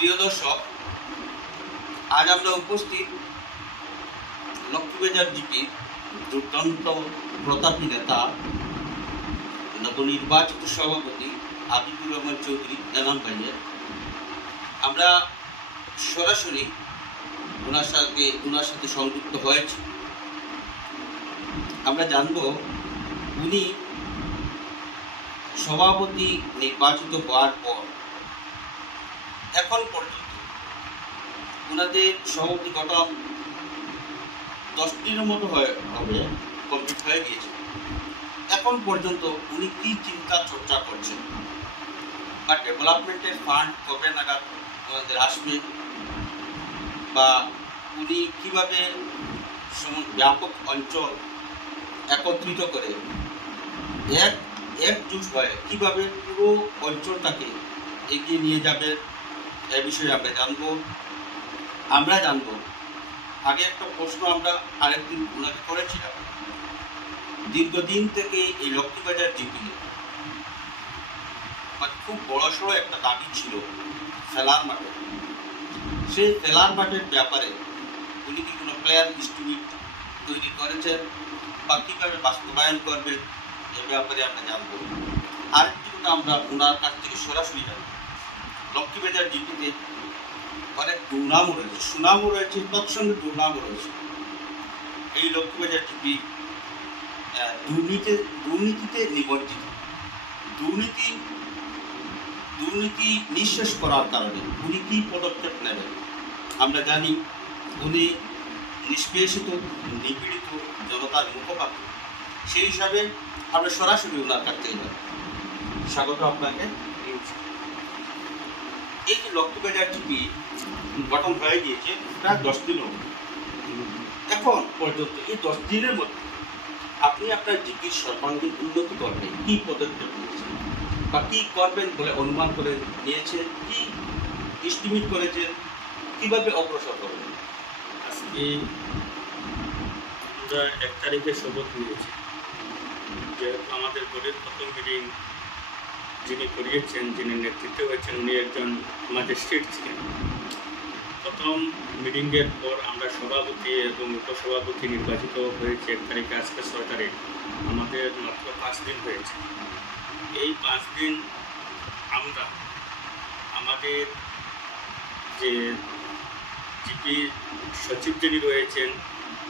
প্রিয় দর্শক, আজ আমরা উপস্থিত লক্ষ্মীবাজার জিপি দুর্দান্ত প্রতাপী নেতা নবনির্বাচিত সভাপতি হাবিবুর রহমান চৌধুরী এনাম ভাইয়ের। আমরা সরাসরি ওনার সাথে সংযুক্ত হয়েছি। আমরা জানব উনি সভাপতি নির্বাচিত হওয়ার পর এখন পর্যন্ত ওনাদের সভাপতি গঠন 10 দিনের মতো হবে কমপ্লিট হয়ে গিয়েছে। এখন পর্যন্ত উনি কী চিন্তা চর্চা করছেন বা ডেভেলপমেন্টের ফান্ড কবে নাগাদ ওনাদের আসবে, বা উনি কীভাবে ব্যাপক অঞ্চল একত্রিত করে একজুট হয়ে কীভাবে পুরো অঞ্চলটাকে এগিয়ে নিয়ে যাবে, এ বিষয়ে আমরা জানবো। আগে একটা প্রশ্ন আমরা আরেকদিন ওনাকে করেছিলাম। দীর্ঘদিন থেকে এই লক্ষ্মীবাজার জিপি খুব বড়সড় একটা দাবি ছিল খেলার মাঠে। সেই খেলার মাঠের ব্যাপারে উনি কি কোনো প্লেয়ার এস্টিমেট তৈরি করেছেন বা কীভাবে বাস্তবায়ন করবেন, এ ব্যাপারে আমরা জানবো। আরেকটি কথা আমরা ওনার কাছ থেকে সরাসরি জানবো। লক্ষ্মীবাজার জিপিতে অনেক দুর্নামও রয়েছে, সুনামও রয়েছে, তৎসঙ্গে দুর্নামও রয়েছে। এই লক্ষ্মীবাজার জিপি দুর্নীতিতে নিমজ্জিত। দুর্নীতি নিঃশেষ করার কারণে উনি কী পদক্ষেপ নেবেন আমরা জানি। উনি নিষ্পেষিত নিপীড়িত জনতার মুখপাত্র। সেই হিসাবে আমরা সরাসরি ওনার কাছ থেকে যাব। স্বাগত আপনাকে। এই যে লক্ষ্মীবাজার জিপি গঠন হয়ে গিয়েছে প্রায় 10 দিন হবে। এখন পর্যন্ত এই 10 দিনের মধ্যে আপনি আপনার জিপির সর্বাঙ্গীন উন্নতি করবেন কী পদক্ষেপ নিয়েছেন বা কী করবেন বলে অনুমান করে নিয়েছেন, কী এস্টিমেট করেছেন, কীভাবে অগ্রসর করবেন? আজকে আমরা 1 তারিখে শপথ নিয়েছি। যেহেতু আমাদের বোর্ডের প্রথম মিটিং যিনি করিয়েছেন, যিনি নেতৃত্বে হয়েছেন, উনি একজন ম্যাজিস্ট্রেট ছিলেন। প্রথম মিটিংয়ের পর আমরা সভাপতি এবং উপসভাপতি নির্বাচিত হয়েছে 1 তারিখে। আজকে 6 তারিখ, আমাদের মাত্র 5 দিন হয়েছে। এই 5 দিন আমরা আমাদের যে জিপি সচিব যিনি রয়েছেন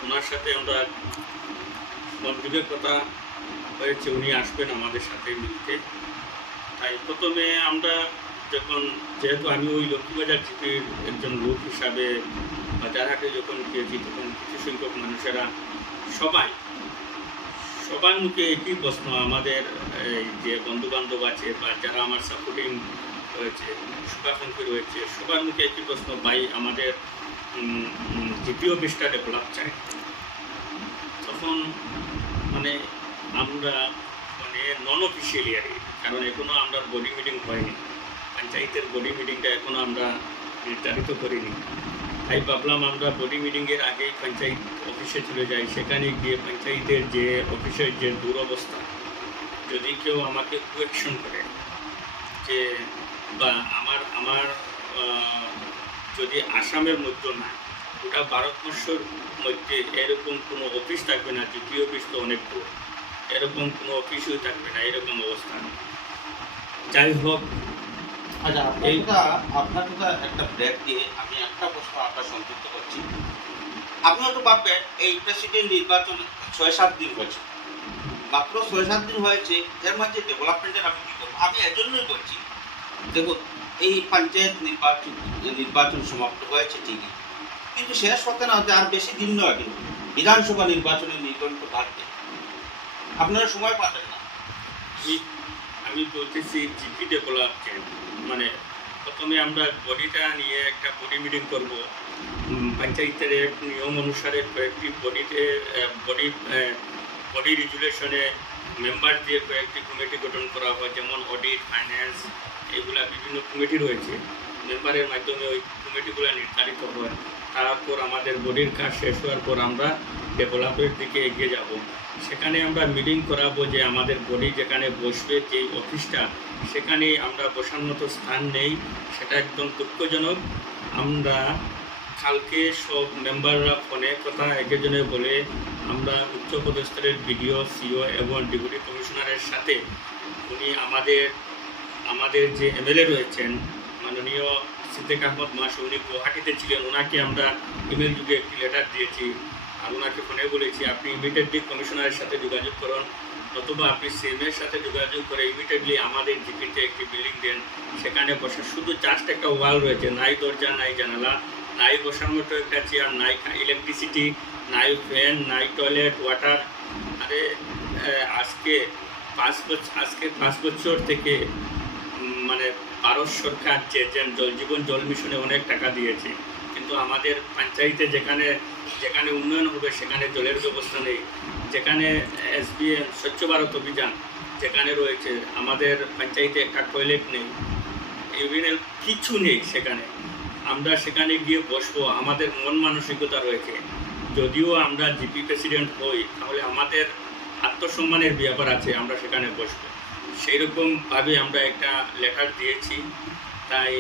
ওনার সাথে আমরা মতবিদের কথা হয়েছে, উনি আসবেন আমাদের সাথে মিলতে। তাই প্রথমে আমরা যেহেতু আমি ওই লক্ষ্মীবাজার জিপির একজন লোক হিসাবে বাজারহাটে যখন গিয়েছি, তখন কিছু সংখ্যক মানুষেরা সবার মুখে একই প্রশ্ন, আমাদের এই যে বন্ধুবান্ধব আছে বা যারা আমার সাপোর্টিং রয়েছে, শুভাকাঙ্ক্ষী রয়েছে, সবার মুখে একই প্রশ্ন, ভাই আমাদের জিপি অফিসটা ডেভেলপ চাই। তখন আমরা নন অফিসিয়ালি আর কি, কারণ এখনও আমরা বডি মিটিং হয়নি, পঞ্চায়েতের বডি মিটিংটা এখনও আমরা নির্ধারিত করিনি। তাই ভাবলাম আমরা বডি মিটিংয়ের আগেই পঞ্চায়েত অফিসে চলে যাই। সেখানে গিয়ে পঞ্চায়েতের যে অফিসের যে দুরবস্থা, যদি কেউ আমাকে কোয়েকশন করে যে বা আমার যদি আসামের মধ্যে না, গোটা ভারতবর্ষের মধ্যে এরকম কোনো অফিস থাকবে না, জিপি অফিস তো অনেক দূর, এরকম কোনো অফিসই থাকবে না, এরকম অবস্থা। যাই হোক, আচ্ছা, আপনার কথা একটা ব্রেক দিয়ে আমি একটা প্রশ্ন আপনার সংযুক্ত করছি। আপনি হয়তো ভাববেন এই প্রেসিডেন্ট নির্বাচন 6-7 দিন হয়েছে, মাত্র 6-7 দিন হয়েছে, এর মাঝে ডেভেলপমেন্টের আমি কী করবো? আমি এজন্যই বলছি, দেখুন এই পঞ্চায়েত নির্বাচন সমাপ্ত হয়েছে ঠিকই, কিন্তু শেষ হতে না হতে আর বেশি দিন নয়, কিন্তু বিধানসভা নির্বাচনের নির্বাচন থাকবে, আপনারা সময় পাবেন না। আমি বলতেছি জিপি ডেভেলপমেন্ট প্রথমে আমরা বডিটা নিয়ে একটা বডি মিটিং করব। পঞ্চায়েতের এক নিয়ম অনুসারে কয়েকটি বডি রেজুলেশনে মেম্বার দিয়ে কয়েকটি কমিটি গঠন করা হয়, যেমন অডিট, ফাইন্যান্স, এগুলা বিভিন্ন কমিটি রয়েছে। মেম্বারের মাধ্যমে ওই কমিটিগুলো নির্ধারিত হয়। তারপর আমাদের বডির কাজ শেষ হওয়ার পর আমরা ডেভেলপের দিকে এগিয়ে যাব। সেখানে আমরা মিটিং করাবো যে আমাদের বডি যেখানে বসবে যে অফিসটা সেখানে আমরা বসার মতো স্থান নেই, সেটা একদম দুঃখজনক। আমরা কালকে সব মেম্বাররা ফোনে কথা একজনে বলে আমরা উচ্চপদস্থরের বিডিও, সিও এবং ডেপুটি কমিশনারের সাথে উনি আমাদের যে এমএলএ রয়েছেন মাননীয় সিদ্দিক আহমদ মহাশয়, উনি গুয়াহাটিতে ছিলেন, ওনাকে আমরা ইমেল যুগে একটি লেটার দিয়েছি আর ওনাকে ফোনে বলেছি আপনি ইমিডিয়েটলি কমিশনারের সাথে যোগাযোগ করুন, অথবা আপনি সিএমের সাথে যোগাযোগ করে ইমিডিয়েটলি আমাদের জিপিতে একটি বিল্ডিং দেন, সেখানে বসার শুধু জাস্ট একটা ওয়াল রয়েছে, নাই দরজা, নাই জানালা, নাই বসার মতো একটা চেয়ার, নাই ইলেকট্রিসিটি, নাই ফ্যান, নাই টয়লেট, ওয়াটার। আরে আজকে 5 বছর থেকে মানে ভারত সরকার যে জল জীবন জল মিশনে অনেক টাকা দিয়েছে, কিন্তু আমাদের পঞ্চায়েতে যেখানে উন্নয়ন হবে সেখানে জলের ব্যবস্থা নেই। যেখানে SBM স্বচ্ছ ভারত অভিযান যেখানে রয়েছে, আমাদের পঞ্চায়েতে একটা টয়লেট নেই, ইউরিনাল কিছু নেই। সেখানে আমরা সেখানে গিয়ে বসবো, আমাদের মন মানসিকতা রয়েছে। যদিও আমরা জিপি প্রেসিডেন্ট হই, তাহলে আমাদের আত্মসম্মানের ব্যাপার আছে, আমরা সেখানে বসবো। সেই রকমভাবে আমরা একটা লেটার দিয়েছি। তাই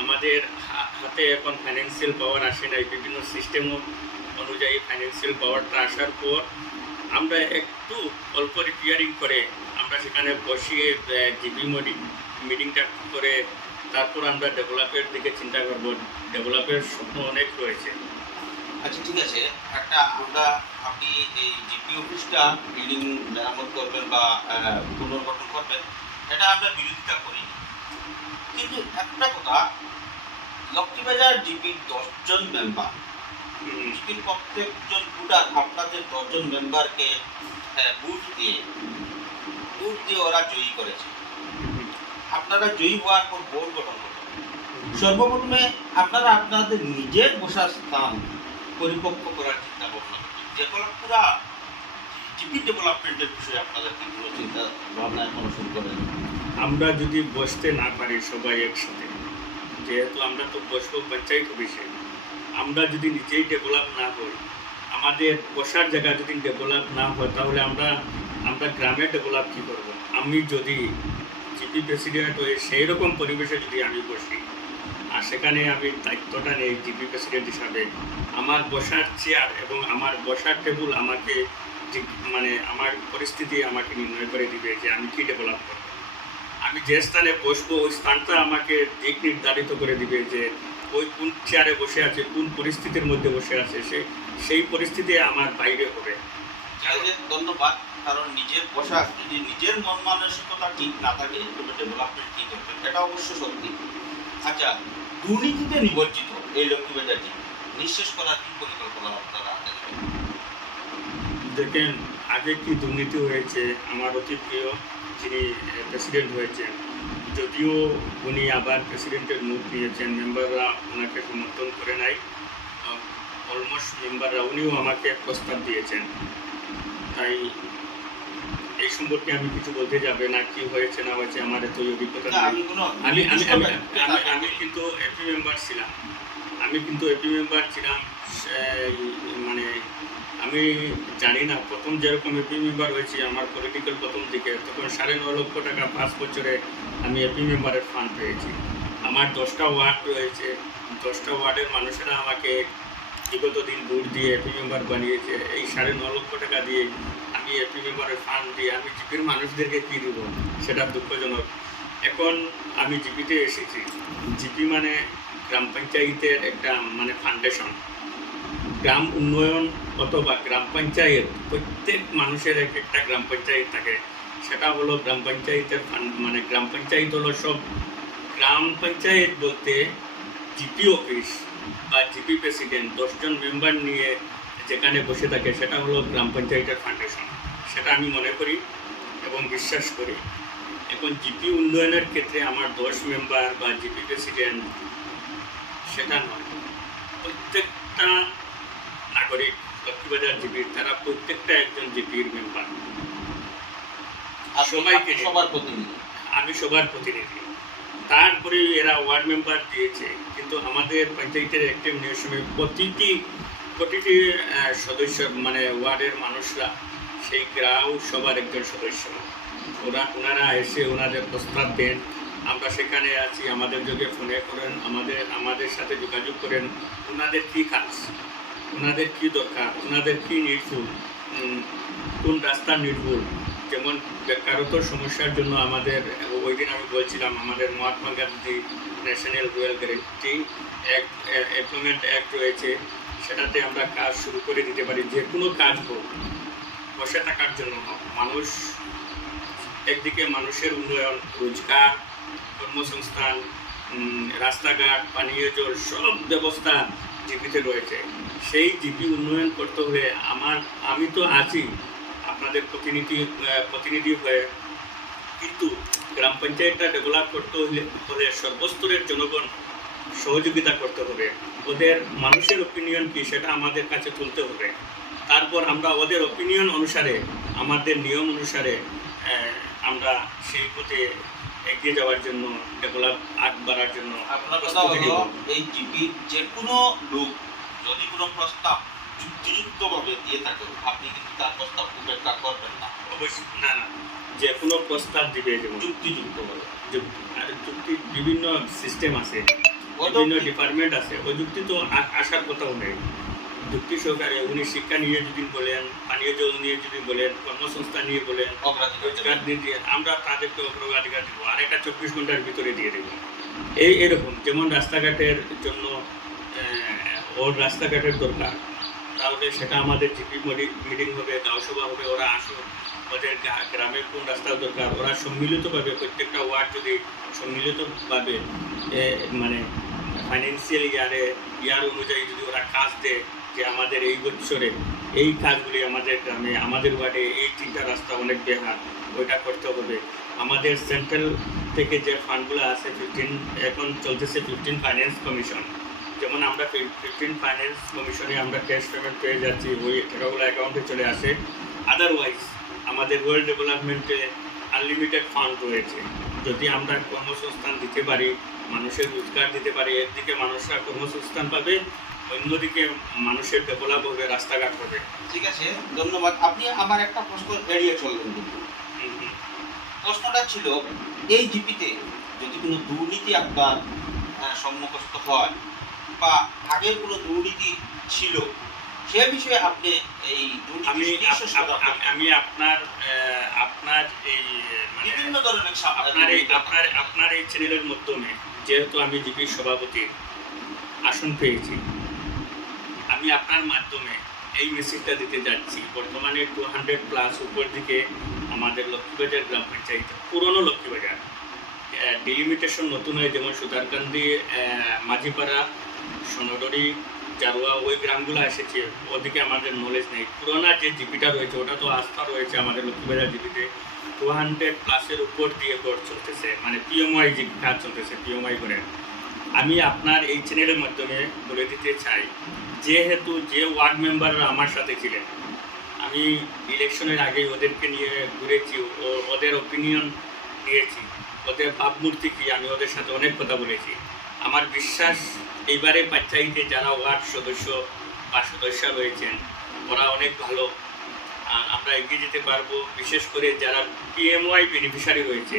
আমাদের হাতে এখন ফাইন্যান্সিয়াল পাওয়ার আসে নাই, বিভিন্ন সিস্টেম অনুযায়ী ফাইন্যান্সিয়াল পাওয়ারটা আসার পর আমরা একটু অল্প রিপেয়ারিং করে আমরা সেখানে বসিয়ে জিপি মিটিংটা করে তারপর আমরা ডেভেলপের দিকে চিন্তা করব। ডেভেলপের স্বপ্ন অনেক রয়েছে। আচ্ছা ঠিক আছে, আপনি এই জিপি অফিসটা বিল্ডিং মেরামত করবেন বা পুনর্গঠন করবেন, এটা আমরা বিরোধিতা করি, কিন্তু একটা কথা, লক্ষ্মীবাজার জিপির 10 জন মেম্বার, জিপির প্রত্যেকজন ভোটার আপনাদের 10 জন মেম্বারকে ভোট দিয়ে ওরা জয়ী করেছে। আপনারা জয়ী হওয়ার পর বোর্ড গঠন করবেন। সর্বপ্রথমে আপনারা আপনাদের নিজের বসার স্থান পরিপক্ক করার চিন্তা ভাবনা করছেন। পুরা জিপি ডেভেলপমেন্টের বিষয়ে আপনাদের কি কোনো চিন্তা ভাবনা এখনো শুরু করেন? আমরা যদি বসতে না পারি সবাই একসাথে, যেহেতু আমরা তো বসবো পঞ্চায়েত অফিসে, আমরা যদি নিজেই ডেভেলপ না হই, আমাদের বসার জায়গা যদি ডেভেলপ না হয়, তাহলে আমরা গ্রামে ডেভেলপ কী করবো? আমি যদি জিপি প্রেসিডেন্ট হয়ে সেই রকম পরিবেশে যদি আমি বসি আর সেখানে আমি দায়িত্বটা নেই জিপি প্রেসিডেন্ট হিসাবে, আমার বসার চেয়ার এবং আমার বসার টেবিল আমাকে মানে আমার পরিস্থিতি আমাকে নির্ণয় করে দিবে যে আমি কী ডেভেলপ করবো। আমি যে স্থানে বসবো ওই স্থানটা আমাকে দিক নির্ধারিত করে দিবে যে ওই কোন চেয়ারে বসে আছে, কোন পরিস্থিতির মধ্যে বসে আছে, সেই পরিস্থিতি আমার বাইরে হবে। ধন্যবাদ। কারণ নিজের বসা, যদি নিজের মন মানসিকতা ঠিক না থাকে তবে ডেভেলপমেন্ট ঠিক করবেন, এটা অবশ্য সত্যি। আচ্ছা, দুর্নীতিতে নিবজ্জিত এই লক্ষ্মীবাজার জিপি নিঃশেষ করার কি পরিকল্পনা আপনারা হাতে নেবেন? দেখেন, আগে কি দুর্নীতি হয়েছে, আমার অতি প্রিয় যিনি প্রেসিডেন্ট হয়েছেন, যদিও উনি আবার প্রেসিডেন্টের মুখ নিয়েছেন, মেম্বাররা ওনাকে সমর্থন করে নাই, অলমোস্ট মেম্বাররা, উনিও আমাকে প্রস্তাব দিয়েছেন। তাই এই সম্পর্কে আমি কিছু বলতে যাবে না, কি হয়েছে না হয়েছে আমার এত অভিজ্ঞতা নেই। আমি কিন্তু এপি মেম্বার ছিলাম, মানে আমি জানি না, প্রথম যেরকম এপি মেম্বার হয়েছি আমার পলিটিক্যাল প্রথম দিকে, তখন 9.5 লক্ষ টাকা 5 বছরে আমি এপি মেম্বারের ফান্ড পেয়েছি। আমার 10টা ওয়ার্ড রয়েছে, 10টা ওয়ার্ডের মানুষেরা আমাকে বিগত দিন ভোট দিয়ে এপি মেম্বার বানিয়েছে। এই 9.5 লক্ষ টাকা দিয়ে আমি এপি মেম্বারের ফান্ড দিয়ে আমি জিপির মানুষদেরকে কী দেব, সেটা দুঃখজনক। এখন আমি জিপিতে এসেছি, জিপি মানে গ্রাম পঞ্চায়েতের একটা মানে ফাউন্ডেশন। গ্রাম উন্নয়ন অথবা গ্রাম পঞ্চায়েত, প্রত্যেক মানুষের একটা গ্রাম পঞ্চায়েত থাকে, সেটা হলো গ্রাম পঞ্চায়েতের মানে গ্রাম পঞ্চায়েত হলো সব। গ্রাম পঞ্চায়েত বলতে জিপি অফিস বা জিপি প্রেসিডেন্ট 10 জন মেম্বার নিয়ে যেখানে বসে থাকে, সেটা হলো গ্রাম পঞ্চায়েতের ফাউন্ডেশন। সেটা আমি মনে করি এবং বিশ্বাস করি। এখন জিপি উন্নয়নের ক্ষেত্রে আমার 10 মেম্বার বা জিপি প্রেসিডেন্ট সেটা নয়, প্রত্যেকটা নাগরিক লক্ষ্মীবাজার জিপির, তারা প্রত্যেকটা একজন জিপির মেম্বার। সবাইকে আমি সবার প্রতিনিধি। তারপরে এরা ওয়ার্ড মেম্বার দিয়েছে, কিন্তু আমাদের পঞ্চায়েতের অ্যাক্টিভ নিয়মের প্রতিটি সদস্য মানে ওয়ার্ডের মানুষরা সেই গ্রাম সবার একজন সদস্য। ওনারা এসে ওনাদের প্রস্তাব দেন, আমরা সেখানে আছি, আমাদের যদি ফোনে করেন, আমাদের সাথে যোগাযোগ করেন, ওনাদের কী কাজ, ওনাদের কী দরকার, ওনাদের কী নির্ভুল, কোন রাস্তা নির্ভুল। যেমন বেকারত্ব সমস্যার জন্য আমাদের ওই দিন আমি বলছিলাম আমাদের Mahatma Gandhi national rural guarantee employment act রয়েছে, সেটাতে আমরা কাজ শুরু করে দিতে পারি। যে কোনো কাজ হোক, বসে থাকার জন্য হোক, মানুষ একদিকে মানুষের উন্নয়ন, রোজগার, কর্মসংস্থান, রাস্তাঘাট, পানীয় জল, সব ব্যবস্থা জিপিতে রয়েছে। সেই জিপি উন্নয়ন করতে হলে আমি তো আছি আপনাদের প্রতিনিধি হয়ে, কিন্তু গ্রাম পঞ্চায়েতটা ডেভেলপ করতে হলে সর্বস্তরের জনগণ সহযোগিতা করতে হবে। ওদের মানুষের ওপিনিয়ন কী সেটা আমাদের কাছে তুলতে হবে। তারপর আমরা ওদের ওপিনিয়ন অনুসারে, আমাদের নিয়ম অনুসারে আমরা সেই পথে এগিয়ে যাওয়ার জন্য, ডেভেলপ বাড়ার জন্য। আপনার কথা হলো এই জিপি যে কোনো লোক যদি কোনো প্রস্তাব যুক্তিযুক্তভাবে দিয়ে থাকে, আপনি কিন্তু তার প্রস্তাব উপেক্ষা করবেন না। অবশ্যই না, যে কোনো প্রস্তাব দিবে যেমন যুক্তিযুক্তভাবে। যুক্তি বিভিন্ন সিস্টেম আছে, বিভিন্ন ডিপার্টমেন্ট আছে, ওই যুক্তি তো আসার কথাও নেই। যুক্তি সহকারে উনি শিক্ষা নিয়ে যদি বলেন, পানীয় জল নিয়ে যদি বলেন, কর্মসংস্থান নিয়ে বলেন, রোজগার দিয়ে আমরা তাদেরকে অগ্রাধিকার দেবো, আর একটা 24 ঘন্টার ভিতরে দিয়ে দেবো। এরকম যেমন রাস্তাঘাটের জন্য ওর রাস্তাঘাটের দরকার, তাহলে সেটা আমাদের জিপি মিটিং হবে, গাঁওসভা হবে, ওরা আসুন, ওদের গ্রামের কোন রাস্তার দরকার, ওরা সম্মিলিতভাবে প্রত্যেকটা ওয়ার্ড যদি সম্মিলিতভাবে মানে ফাইন্যান্সিয়াল ইয়ার অনুযায়ী যদি ওরা কাজ দেয়, যে আমাদের এই বছরে এই কাজগুলি আমাদের গ্রামে, আমাদের ওয়ার্ডে এই 3টা রাস্তা অনেক বেহাল, ওইটা করতে হবে। আমাদের সেন্ট্রাল থেকে যে ফান্ডগুলো আছে, এখন চলতেছে 15 ফাইন্যান্স কমিশন, যেমন আমরা 15 ফাইন্যান্স কমিশনে আমরা ক্যাশ পেমেন্ট পেয়ে যাচ্ছি, ওই টাকাগুলো অ্যাকাউন্টে চলে আসে। আদারওয়াইজ আমাদের ওয়ার্ল্ড ডেভেলপমেন্টে আনলিমিটেড ফান্ড রয়েছে। যদি আমরা কর্মসংস্থান দিতে পারি, মানুষের রোজগার দিতে পারি, একদিকে মানুষরা কর্মসংস্থান পাবে, অন্যদিকে মানুষের ডেভেলপ হবে, রাস্তাঘাট হবে। ঠিক আছে, ধন্যবাদ। আপনি আমার একটা প্রশ্ন এড়িয়ে চললেন কিন্তু। প্রশ্নটা ছিল, এই জিপিতে যদি কোনো দুর্নীতি আপনার সম্মুখস্থ হয় বা আগের কোনো দুর্নীতি ছিল, সে বিষয়ে আপনি এই আমি আপনার এই বিভিন্ন ধরনের আপনার এই চ্যানেলের মাধ্যমে, যেহেতু আমি জিপির সভাপতি আসন পেয়েছি, আমি আপনার মাধ্যমে এই মেসেজটা দিতে যাচ্ছি। বর্তমানে 200+ উপর দিকে আমাদের লক্ষ্মীবাজার গ্রাম পঞ্চায়েত, পুরনো লক্ষ্মীবাজার, ডিলিমিটেশন নতুন হয়, যেমন সুতারকান্দি, মাঝিপাড়া, সোনডরি, জারুয়া, ওই গ্রামগুলো এসেছে, ওদিকে আমাদের নলেজ নেই। পুরোনো যে জিপিটা রয়েছে ওটা তো আস্থা রয়েছে আমাদের লক্ষ্মীবাজার জিপিতে। 200+ উপর দিয়ে গড় চলতেছে, মানে পিএমওয়াই যে কাজ চলতেছে, পিএমওয়াই করে। আমি আপনার এই চ্যানেলের মাধ্যমে বলে দিতে চাই, যেহেতু যে ওয়ার্ড মেম্বাররা আমার সাথে ছিলেন, আমি ইলেকশনের আগে ওদেরকে নিয়ে ঘুরেছি, ওদের ওপিনিয়ন নিয়েছি, ওদের ভাবমূর্তি কী, আমি ওদের সাথে অনেক কথা বলেছি। আমার বিশ্বাস এইবারে পঞ্চায়েতে যারা ওয়ার্ড সদস্য বা সদস্য রয়েছেন, ওরা অনেক ভালো, আর আমরা এগিয়ে যেতে পারবো। বিশেষ করে যারা পিএমওয়াই বেনিফিশিয়ারি রয়েছে,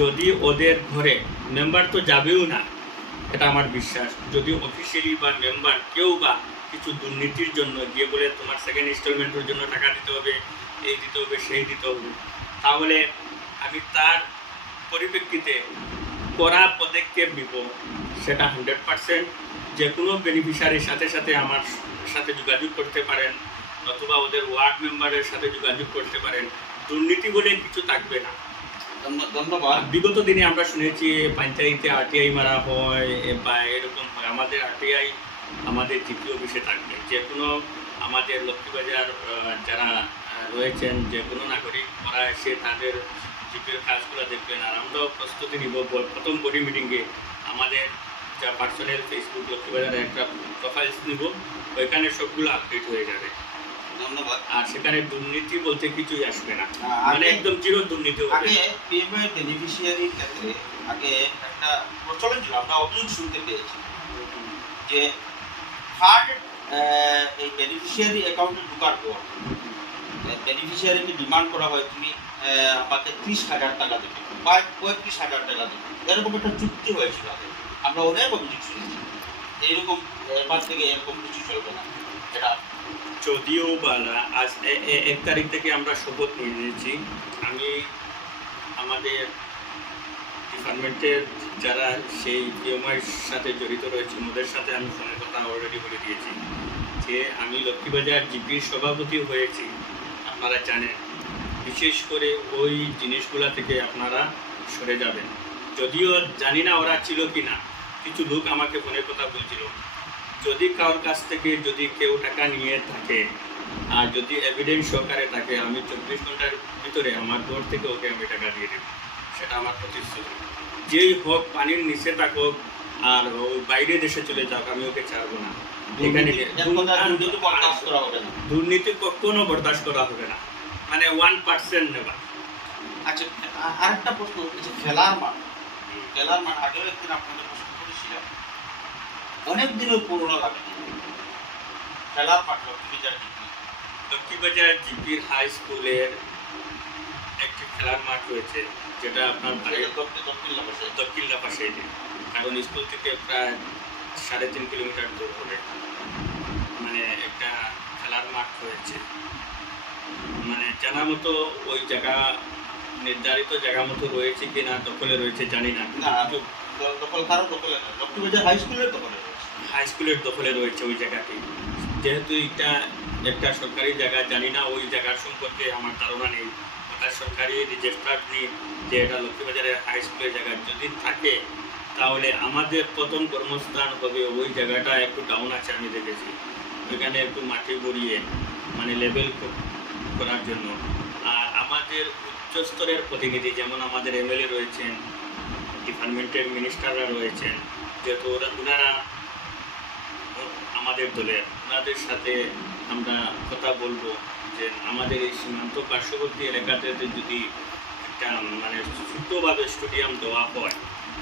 যদি ওদের ঘরে মেম্বার তো যাবেও না, এটা আমার বিশ্বাস, যদি অফিসিয়ালি বা মেম্বার কেউ বা কিছু দুর্নীতির জন্য গিয়ে বলে তোমার সেকেন্ড ইনস্টলমেন্টের জন্য টাকা দিতে হবে, এই দিতে হবে, সেই দিতে হবে, তাহলে আমি তার পরিপ্রেক্ষিতে কড়া পদক্ষেপ নিব। সেটা 100% যে কোনো বেনিফিশিয়ারির সাথে সাথে আমার সাথে যোগাযোগ করতে পারেন, অথবা ওদের ওয়ার্ড মেম্বারের সাথে যোগাযোগ করতে পারেন। দুর্নীতি বলে কিছু থাকবে না। ধন্যবাদ। বিগত দিনে আমরা শুনেছি পঞ্চায়েতে আরটিআই মারা হয় বা এরকম হয়, আমাদের আরটিআই আমাদের জিপি অফিসে থাকবে। যে কোনো আমাদের লক্ষ্মীবাজার যারা রয়েছেন, যে কোনো নাগরিক, ওরা এসে তাদের জিপির কাজগুলো দেখবেন। আর আমরাও প্রস্তুতি নিব, প্রথম বডি মিটিংয়ে আমাদের যা পার্সোনাল ফেসবুক লক্ষ্মীবাজারে একটা প্রোফাইলস নিব, ওইখানে সবগুলো আপডেট হয়ে যাবে। ধন্যবাদ। আর সেখানে দুর্নীতি বলতে কিছুই আসবে না, মানে একদম চির দুর্নীতি হবে। আগে পিএমওয়াই বেনিফিশিয়ারির ক্ষেত্রে আগে একটা প্রচলন ছিল, আমরা অভিযোগ শুনতে পেয়েছি যে ফান্ড এই বেনিফিশিয়ারি অ্যাকাউন্টে ঢোকার পর বেনিফিশিয়ারিকে ডিমান্ড করা হয় তুমি আমাকে 30,000 টাকা দেবে বা 35,000 টাকা দেবে, এরকম একটা চুক্তি হয়েছিল আগে। আমরা অনেক অভিযোগ শুনেছি এইরকম, এবার থেকে এরকম কিছু চলবে না। এটা যদিও বালা আজ 1 তারিখ থেকে আমরা শপথ নিয়ে নিয়েছি। আমি আমাদের ডিপার্টমেন্টের যারা সেই পিএমআইয়ের সাথে জড়িত রয়েছে ওদের সাথে আমি ফোনের কথা অলরেডি বলে দিয়েছি যে আমি লক্ষ্মীবাজার জিপির সভাপতি হয়েছি। আপনারা জানেন, বিশেষ করে ওই জিনিসগুলা থেকে আপনারা সরে যাবেন। যদিও জানি না ওরা ছিল কি না, কিছু লোক আমাকে ফোনের কথা বলছিল, যদি কারোর কাছ থেকে যদি কেউ টাকা নিয়ে থাকে আর যদি এভিডেন্স সহকারে থাকে, আমি 24 ঘন্টার ভিতরে আমার ঘর থেকে ওকে আমি টাকা দিয়ে দেব। সেটা আমার প্রতিশ্রুতি। যেই হোক, পানির নিচে থাকুক আর ও বাইরে দেশে চলে যাক, আমি ওকে ছাড়বো না। এখানে দুর্নীতি বরদাস্ত করা হবে না। দুর্নীতি কখনো বরদাস্ত করা হবে না, মানে 1% নেবা। আচ্ছা, আরেকটা প্রশ্ন, যে খেলার মাঠ আগেও একদিন আপনাদের প্রশ্ন করেছিলাম, অনেক দিনের পুরোনো লাগে খেলার মাঠ লক্ষ্মীবাজার জিপির হাই স্কুলের একটি খেলার মাঠ রয়েছে, যেটা আপনার দক্ষিণ পাশে, কারণ স্কুল থেকে প্রায় 3.5 কিলোমিটার দূর হবে। মানে একটা খেলার মাঠ রয়েছে, মানে জানা মতো ওই জায়গা নির্ধারিত জায়গা মতো রয়েছে কিনা, দখলে রয়েছে জানি না। লক্ষ্মীবাজার হাই স্কুলের দখলে হাই স্কুলের দখলে রয়েছে ওই জায়গাটি। যেহেতু এটা একটা সরকারি জায়গা, জানি না ওই জায়গার সম্পর্কে আমার ধারণা নেই। ওটা সরকারি রেজিস্টার্ড নেই যে এটা লক্ষ্মীবাজারের হাই স্কুলের জায়গা। যদি থাকে তাহলে আমাদের প্রথম কর্মস্থান হবে ওই জায়গাটা একটু ডাউন আছে, আমি দেখেছি ওইখানে একটু মাটি গড়িয়ে মানে লেভেল করার জন্য। আর আমাদের উচ্চস্তরের প্রতিনিধি যেমন আমাদের এমএলএ রয়েছেন, ডিপার্টমেন্টের মিনিস্টাররা রয়েছেন, যেহেতু ওনারা আমাদের দলের, ওনাদের সাথে আমরা কথা বলবো যে আমাদের এই সীমান্ত পার্শ্ববর্তী এলাকাতে যদি একটা মানে ছোট্টভাবে স্টেডিয়াম দেওয়া হয়,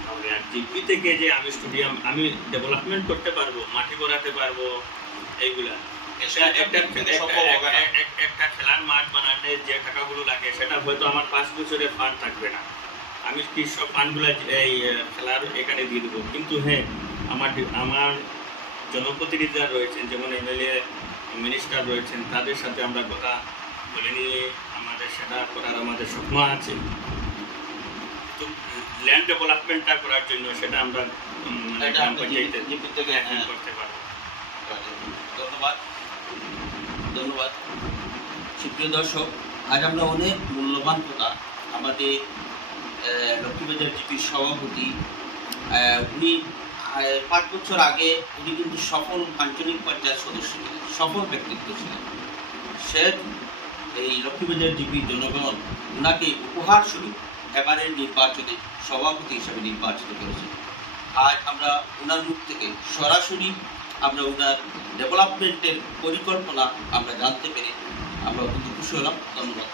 তাহলে আর জিপি থেকে যে আমি স্টেডিয়াম আমি ডেভেলপমেন্ট করতে পারবো, মাটি গড়াতে পারবো, এইগুলা একটা খেলার মাঠ বানাতে যে টাকাগুলো লাগে সেটা হয়তো আমার 5 বছরের ফান্ড থাকবে না। আমি কি সব ফান্ডগুলো এই খেলার এখানে দিয়ে দেবো। কিন্তু হ্যাঁ, আমার জনপ্রতিনিধিরা রয়েছেন, যেমন এমএলএ মিনিস্টার রয়েছেন, তাদের সাথে আমরা কথা বলে নিয়ে আমাদের সেটা করার আমাদের স্বপ্ন আছে। তো ল্যান্ড ডেভেলপমেন্টটা করার জন্য সেটা আমরা গ্রাম পঞ্চায়েতে করতে পারবো। ধন্যবাদ। সুপ্রিয় দর্শক, আজ আমরা অনেক মূল্যবান কথা আমাদের লক্ষ্মীবাজার জিপির সভাপতি, উনি 5 বছর আগে উনি কিন্তু সফল আঞ্চলিক পর্যায়ের সদস্য ছিলেন, সফল ব্যক্তিত্ব ছিলেন। সে এই লক্ষ্মীবাজার জিপির জনগণ ওনাকে উপহার স্বরূপ এবারের নির্বাচনে সভাপতি হিসাবে নির্বাচিত করেছে। আজ আমরা ওনার মুখ থেকে সরাসরি আমরা ওনার ডেভেলপমেন্টের পরিকল্পনা আমরা জানতে পেরে আমরা অত্যন্ত খুশি হলাম। ধন্যবাদ।